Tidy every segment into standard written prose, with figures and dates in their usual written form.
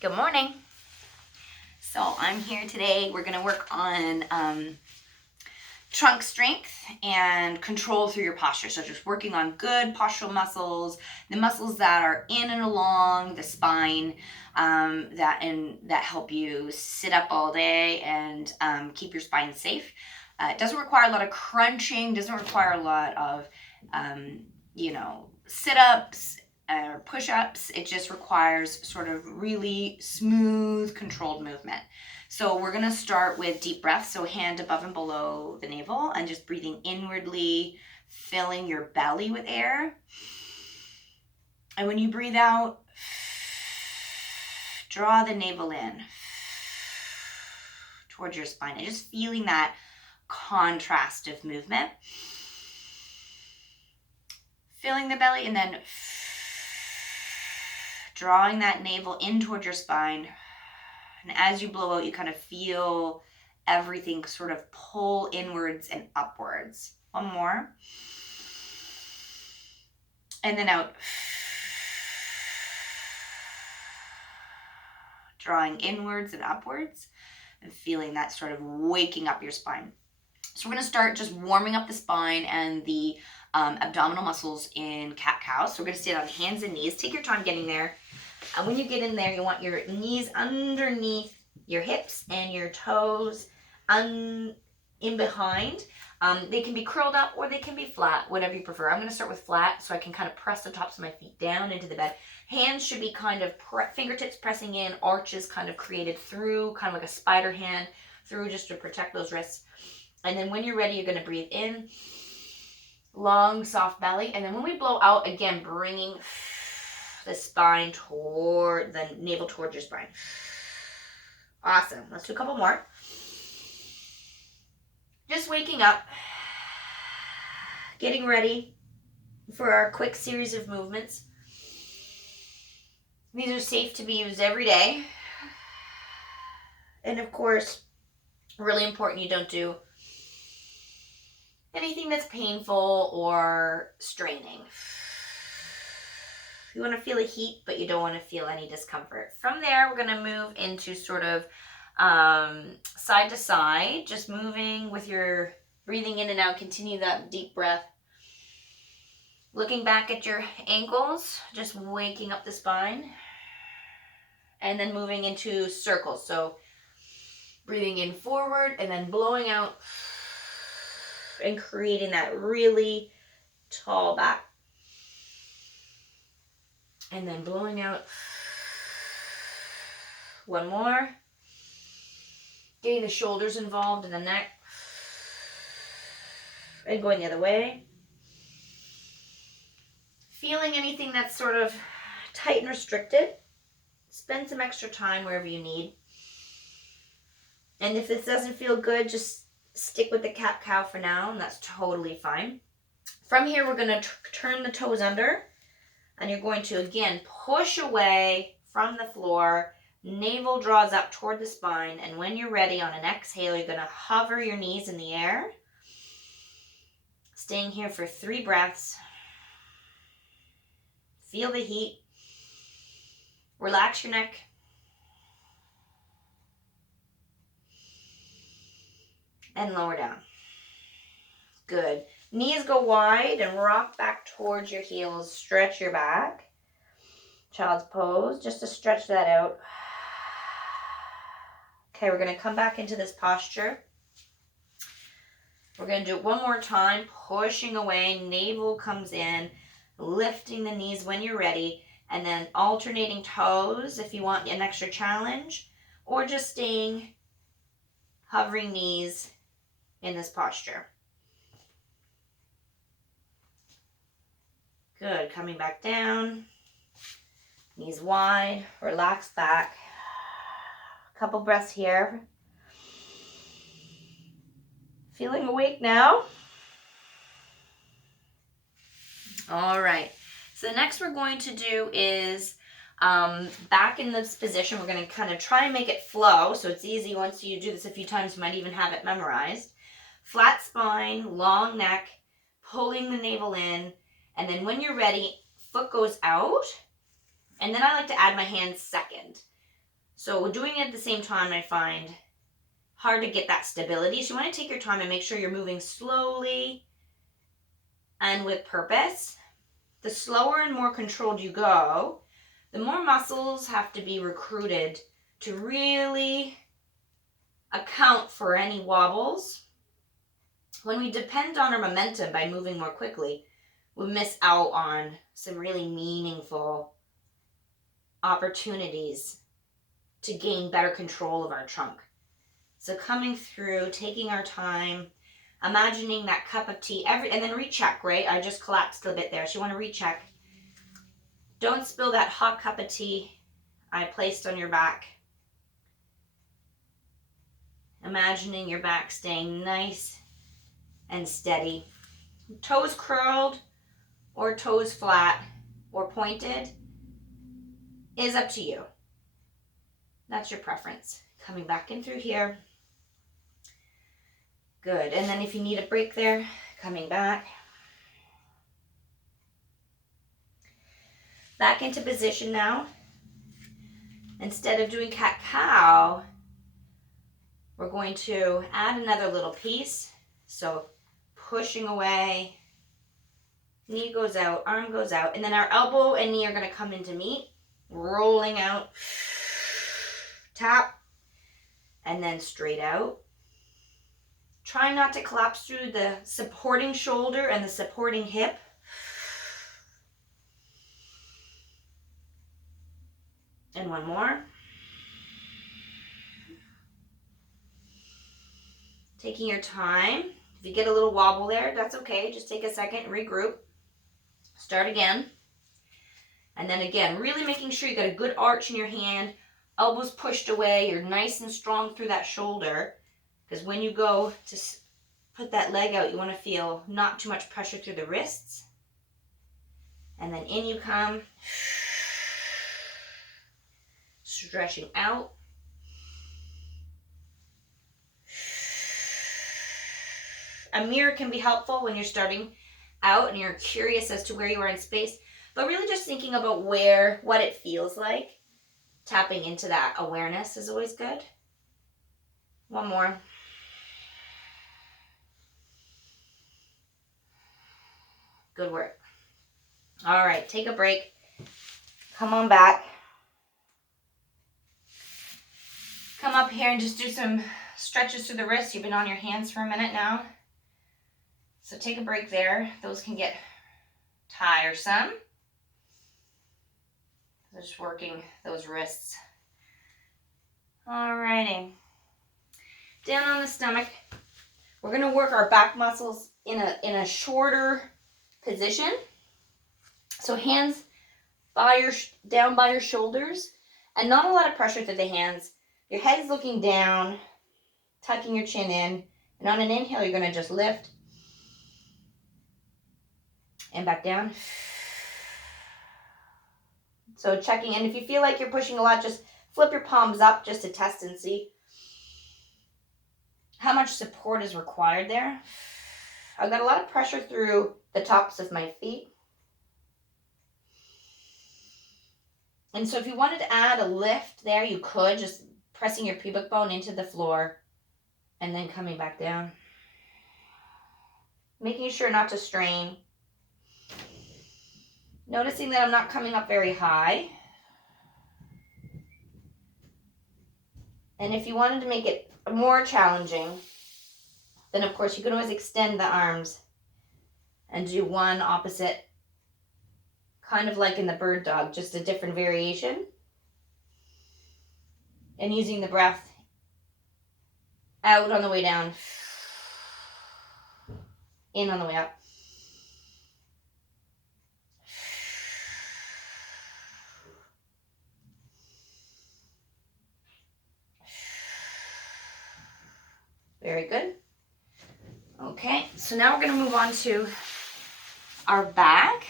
Good morning. So I'm here today. We're going to work on trunk strength and control through your posture. So just working on good postural muscles, the muscles that are in and along the spine, that help you sit up all day and keep your spine safe. It doesn't require a lot of crunching. Doesn't require a lot of sit-ups or push-ups. It just requires sort of really smooth, controlled movement. So we're going to start with deep breaths. So hand above and below the navel and just breathing inwardly, filling your belly with air. And when you breathe out, draw the navel in towards your spine and just feeling that contrast of movement. Filling the belly and then drawing that navel in towards your spine. And as you blow out, you kind of feel everything sort of pull inwards and upwards. One more. And then out. Drawing inwards and upwards and feeling that sort of waking up your spine. So we're going to start just warming up the spine and the abdominal muscles in cat-cow. So we're going to sit on hands and knees. Take your time getting there. And when you get in there, you want your knees underneath your hips and your toes in behind. They can be curled up or they can be flat, whatever you prefer. I'm going to start with flat so I can kind of press the tops of my feet down into the bed. Hands should be kind of fingertips pressing in, arches kind of created through, kind of like a spider hand through just to protect those wrists. And then when you're ready, you're going to breathe in, long, soft belly. And then when we blow out, again, bringing the spine toward the navel towards your spine. Awesome. Let's do a couple more. Just waking up, getting ready for our quick series of movements. These are safe to be used every day. And of course, really important you don't do anything that's painful or straining. You want to feel a heat, but you don't want to feel any discomfort. From there, we're going to move into sort of side to side, just moving with your breathing in and out. Continue that deep breath. Looking back at your ankles, just waking up the spine. And then moving into circles. So breathing in forward and then blowing out and creating that really tall back. And then blowing out. One more. Getting the shoulders involved in the neck. And going the other way. Feeling anything that's sort of tight and restricted. Spend some extra time wherever you need. And if this doesn't feel good, just stick with the cat-cow for now, and that's totally fine. From here, we're going to turn the toes under. And you're going to, again, push away from the floor. Navel draws up toward the spine. And when you're ready, on an exhale, you're going to hover your knees in the air. Staying here for 3 breaths. Feel the heat. Relax your neck. And lower down. Good. Knees go wide and rock back towards your heels. Stretch your back. Child's pose, just to stretch that out. Okay, we're going to come back into this posture. We're going to do it one more time, pushing away. Navel comes in, lifting the knees when you're ready, and then alternating toes if you want an extra challenge, or just staying hovering knees in this posture. Good. Coming back down. Knees wide. Relax back. Couple breaths here. Feeling awake now? All right. So the next we're going to do is back in this position. We're going to kind of try and make it flow. So it's easy once you do this a few times. You might even have it memorized. Flat spine, long neck, pulling the navel in. And then when you're ready, foot goes out. And then I like to add my hands second. So doing it at the same time, I find hard to get that stability. So you want to take your time and make sure you're moving slowly and with purpose. The slower and more controlled you go, the more muscles have to be recruited to really account for any wobbles. When we depend on our momentum by moving more quickly, we miss out on some really meaningful opportunities to gain better control of our trunk. So coming through, taking our time, imagining that cup of tea, and then recheck, right? I just collapsed a bit there, so you want to recheck. Don't spill that hot cup of tea I placed on your back. Imagining your back staying nice and steady. Toes curled or toes flat or pointed is up to you. That's your preference. Coming back in through here. Good. And then if you need a break there, coming back. Back into position now. Instead of doing cat-cow, we're going to add another little piece. So pushing away, knee goes out, arm goes out, and then our elbow and knee are going to come into meet, rolling out, tap, and then straight out. Try not to collapse through the supporting shoulder and the supporting hip. And one more. Taking your time. If you get a little wobble there, that's okay. Just take a second, regroup. Start again. And then again, really making sure you got a good arch in your hand, elbows pushed away, you're nice and strong through that shoulder. Because when you go to put that leg out, you want to feel not too much pressure through the wrists. And then in you come. Stretching out. A mirror can be helpful when you're starting out and you're curious as to where you are in space, but really just thinking about what it feels like. Tapping into that awareness is always good. One more. Good work. All right, take a break. Come on back. Come up here and just do some stretches through the wrists. You've been on your hands for a minute now. So take a break there. Those can get tiresome. Just working those wrists. All righty. Down on the stomach. We're going to work our back muscles in a shorter position. So hands down by your shoulders and not a lot of pressure through the hands. Your head is looking down, tucking your chin in. And on an inhale, you're going to just lift and back down. So checking in. If you feel like you're pushing a lot, just flip your palms up just to test and see how much support is required there. I've got a lot of pressure through the tops of my feet. And so if you wanted to add a lift there, you could, just pressing your pubic bone into the floor and then coming back down. Making sure not to strain. Noticing that I'm not coming up very high. And if you wanted to make it more challenging, then of course you can always extend the arms and do one opposite, kind of like in the bird dog, just a different variation. And using the breath out on the way down, in on the way up. Very good. Okay, so now we're going to move on to our back.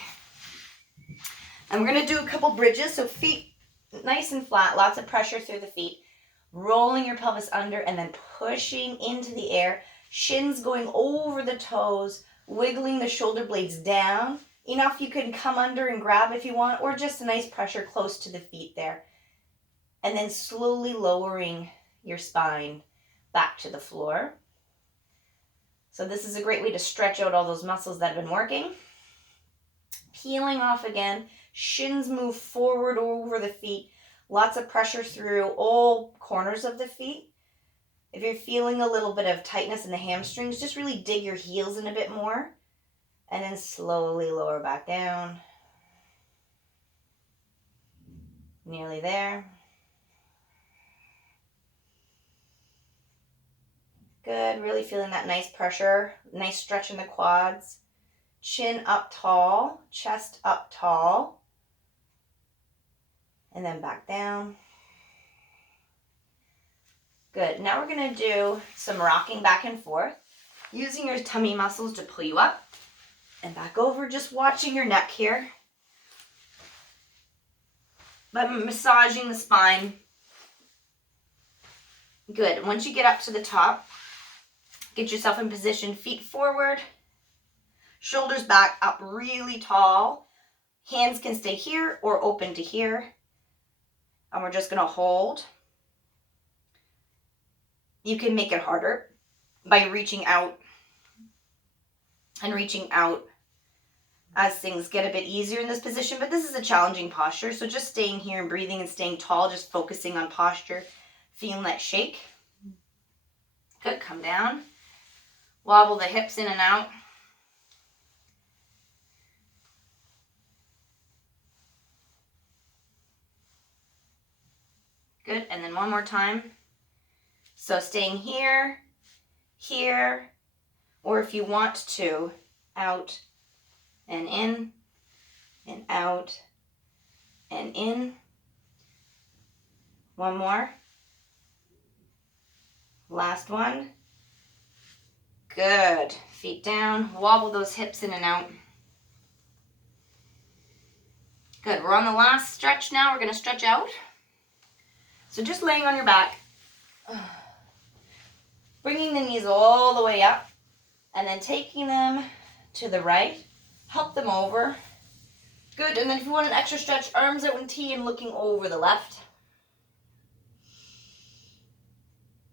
And we're going to do a couple bridges. So feet nice and flat, lots of pressure through the feet. Rolling your pelvis under and then pushing into the air. Shins going over the toes, wiggling the shoulder blades down. Enough you can come under and grab if you want, or just a nice pressure close to the feet there. and then slowly lowering your spine back to the floor. So this is a great way to stretch out all those muscles that have been working. Peeling off again. Shins move forward over the feet. Lots of pressure through all corners of the feet. If you're feeling a little bit of tightness in the hamstrings, just really dig your heels in a bit more. And then slowly lower back down. Nearly there. Good, really feeling that nice pressure, nice stretch in the quads. Chin up tall, chest up tall. And then back down. Good, now we're gonna do some rocking back and forth, using your tummy muscles to pull you up and back over, just watching your neck here. But massaging the spine. Good, once you get up to the top, get yourself in position, feet forward, shoulders back, up really tall. Hands can stay here or open to here. And we're just gonna hold. You can make it harder by reaching out and reaching out as things get a bit easier in this position, but this is a challenging posture. So just staying here and breathing and staying tall, just focusing on posture, feeling that shake. Good, come down. Wobble the hips in and out. Good, and then one more time. So staying here, here, or if you want to, out and in, and out and in. One more. Last one. Good. Feet down. Wobble those hips in and out. Good. We're on the last stretch now. We're going to stretch out. So just laying on your back. Bringing the knees all the way up. And then taking them to the right. Help them over. Good. And then if you want an extra stretch, arms out in T and looking over the left.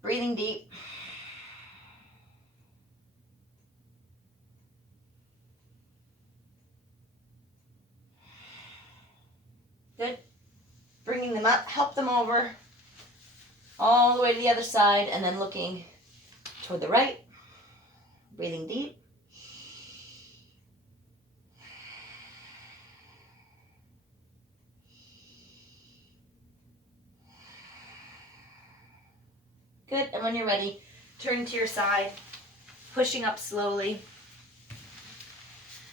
Breathing deep. Good. Bringing them up, help them over. All the way to the other side and then looking toward the right. Breathing deep. Good, and when you're ready, turn to your side, pushing up slowly.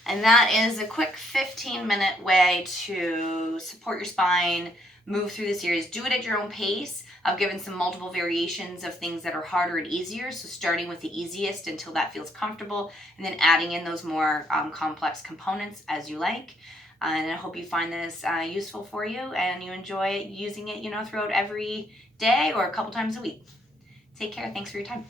And that is a quick 15-minute way to support your spine, move through the series. Do it at your own pace. I've given some multiple variations of things that are harder and easier, so starting with the easiest until that feels comfortable, and then adding in those more complex components as you like. And I hope you find this useful for you and you enjoy using it, throughout every day or a couple times a week. Take care. Thanks for your time.